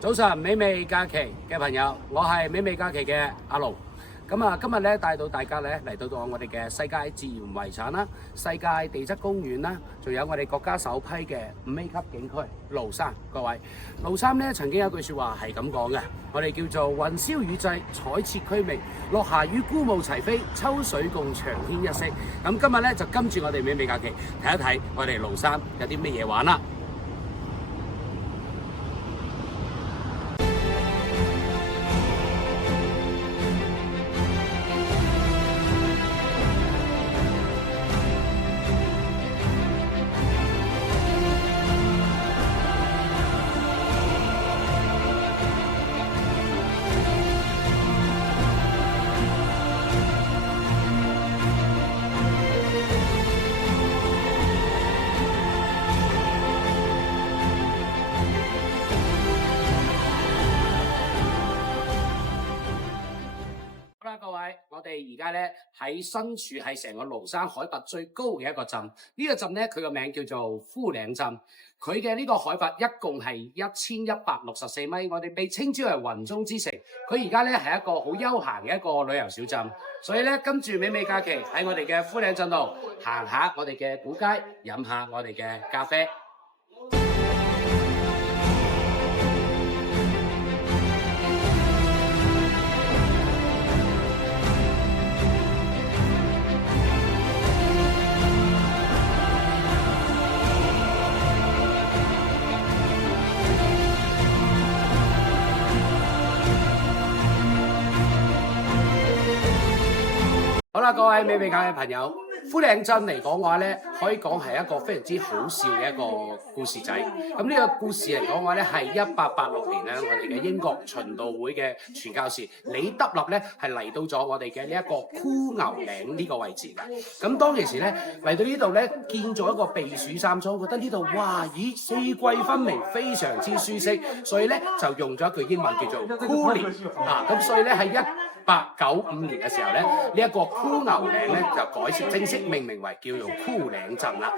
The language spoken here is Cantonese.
早晨，美味假期嘅朋友，我係美味假期嘅阿盧。今日咧帶到大家咧嚟到我哋嘅世界自然遺產啦、世界地質公園啦，仲有我哋國家首批嘅5A 級景區廬山。各位，廬山咧曾經有一句説話係咁講嘅，我哋叫做雲霄雨際，彩徹區明，落霞與孤鶩齊飛，秋水共長天一色。咁今日咧就跟住我哋美味假期睇一睇我哋廬山有啲乜嘢玩啦。好啦，各位，我哋而家咧喺身處係成個廬山海拔最高嘅一個鎮，呢個鎮咧佢個名叫做夫嶺鎮，佢嘅呢個海拔一共係1164米，我哋被稱之為雲中之城。佢而家咧係一個好休閒嘅一個旅遊小鎮，所以咧跟住美味假期喺我哋嘅夫嶺鎮度行下我哋嘅古街，飲下我哋嘅咖啡。好啦，各位美味假嘅朋友，夫嶺鎮嚟講嘅話咧，可以講係一個非常之好笑嘅一個故事仔。咁呢個故事嚟講嘅話咧，係1886年咧，我哋嘅英國循道會嘅傳教士李德立咧，係嚟到咗我哋嘅呢一個箍牛嶺呢個位置嘅。咁當其時咧嚟到呢度咧，見咗一個避暑山莊，覺得呢度哇，咦，四季分明，非常之舒適，所以咧就用咗一句英文叫做 cooling 啊。咁所以咧喺1895年嘅時候咧，呢一個箍牛嶺咧就改成正式命名為叫做箍嶺鎮啦。